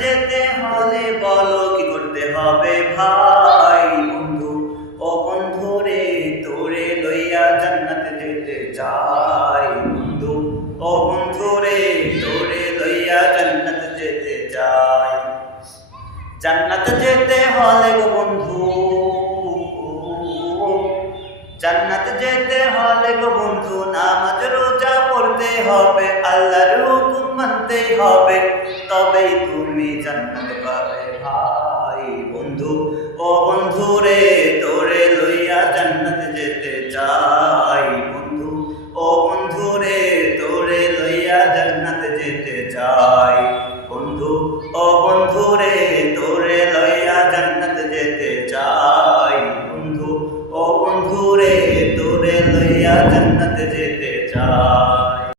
যেতে হলে বলো কি করতে হবে ভাই। বন্ধু ও বন্ধু রে, তোরে লইয়া জান্নাতে যেতে চাই। বন্ধু ও বন্ধু রে, তোরে লইয়া জান্নাতে যেতে চাই। জান্নাতে যেতে হলে গো বন্ধু, জান্নাতে যেতে হলে গো বন্ধু, নামাজ রোজা পড়তে হবে, আল্লাহর হুকুম মানতে হবে, তবেই তুমি জান্নাত পাবে ভাই। বন্ধু ও বন্ধু রে, তোরে লইয়া জান্নাতে যেতে চাই। বন্ধু ও বন্ধু রে, তোরে লইয়া জান্নাতে যেতে চাই। বন্ধু ও বন্ধু রে, তোরে লইয়া জান্নাতে যেতে চাই। বন্ধু ও বন্ধু রে, তোরে লইয়া জান্নাতে যেতে চাই।